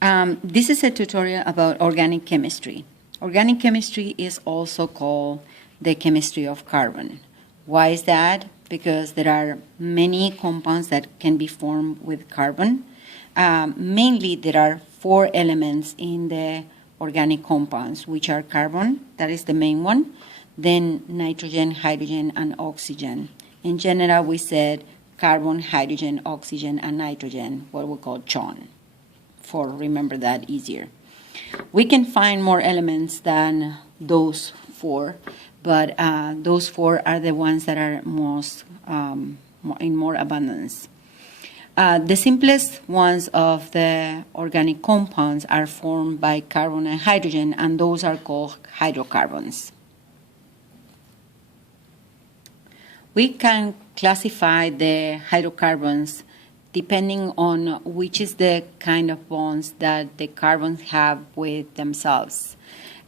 This is a tutorial about organic chemistry. Organic chemistry is also called the chemistry of carbon. Why is that? Because there are many compounds that can be formed with carbon. Mainly there are 4 elements in the organic compounds, which are carbon, that is the main one, then nitrogen, hydrogen, and oxygen. In general, we said carbon, hydrogen, oxygen, and nitrogen, what we call CHON, for remember that easier. We can find more elements than those 4, but those 4 are the ones that are most in more abundance. The simplest ones of the organic compounds are formed by carbon and hydrogen, and those are called hydrocarbons. We can classify the hydrocarbons depending on which is the kind of bonds that the carbons have with themselves.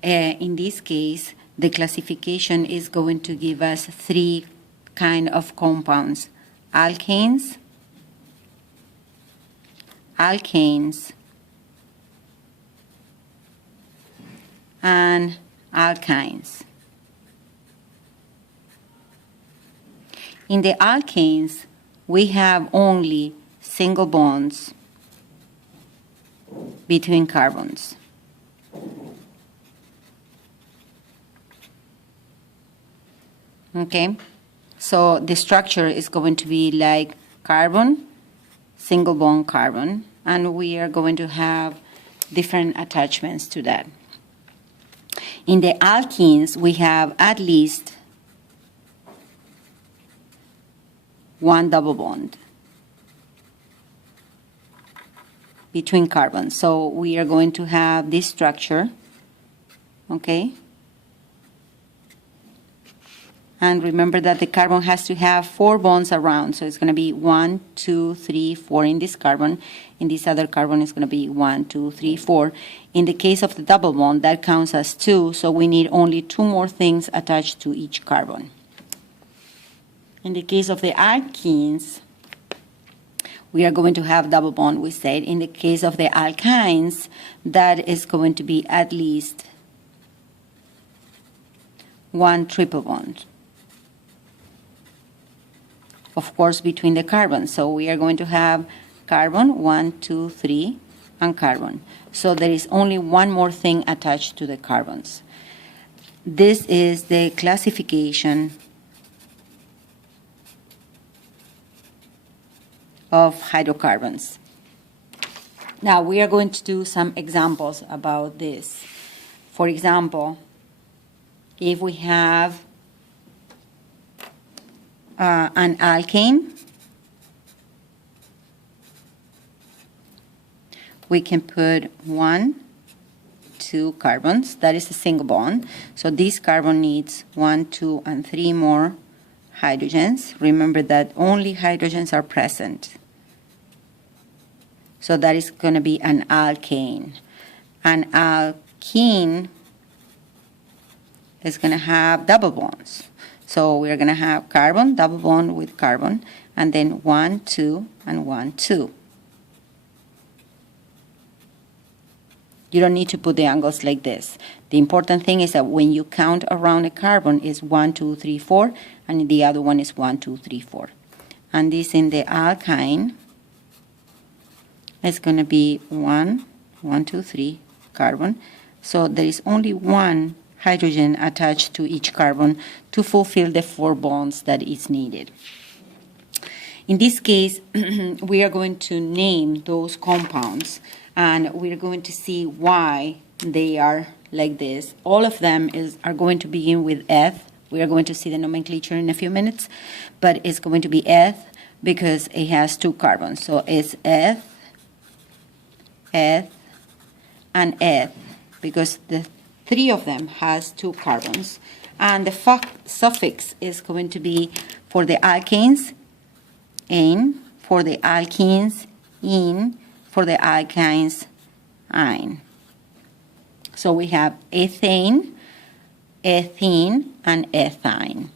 In this case, the classification is going to give us 3 kind of compounds: alkanes, alkanes, and alkynes. In the alkanes, we have only single bonds between carbons. Okay, so the structure is going to be like carbon, single bond carbon, and we are going to have different attachments to that. In the alkenes, we have at least 1 double bond between carbons. So we are going to have this structure, okay? And remember that the carbon has to have 4 bonds around. So it's going to be 1, 2, 3, 4 in this carbon. In this other carbon, it's going to be 1, 2, 3, 4. In the case of the double bond, that counts as 2. So we need only 2 more things attached to each carbon. In the case of the alkenes, we are going to have double bond, we said. In the case of the alkynes, that is going to be at least 1 triple bond. Of course, between the carbons. So we are going to have carbon, 1, 2, 3, and carbon. So there is only 1 more thing attached to the carbons. This is the classification of hydrocarbons. Now we are going to do some examples about this. For example, if we have an alkane, we can put 1, 2 carbons. That is a single bond. So this carbon needs 1, 2, and 3 more hydrogens. Remember that only hydrogens are present. So that is going to be an alkane. An alkene is going to have double bonds. So we're going to have carbon, double bond with carbon, and then 1, 2, and 1, 2. You don't need to put the angles like this. The important thing is that when you count around a carbon is 1, 2, 3, 4, and the other one is 1, 2, 3, 4. And this in the alkyne is going to be 1, 1, 2, 3 carbon. So there is only 1 hydrogen attached to each carbon to fulfill the 4 bonds that is needed. In this case, we are going to name those compounds, and we're going to see why they are like this. All of them are going to begin with eth. We are going to see the nomenclature in a few minutes, but it's going to be eth because it has 2 carbons. So it's eth, eth, and eth, because the 3 of them has 2 carbons. And the suffix is going to be for the alkanes, ane, for the alkenes, ene, for the alkynes, ine. So we have ethane, ethene, and ethine.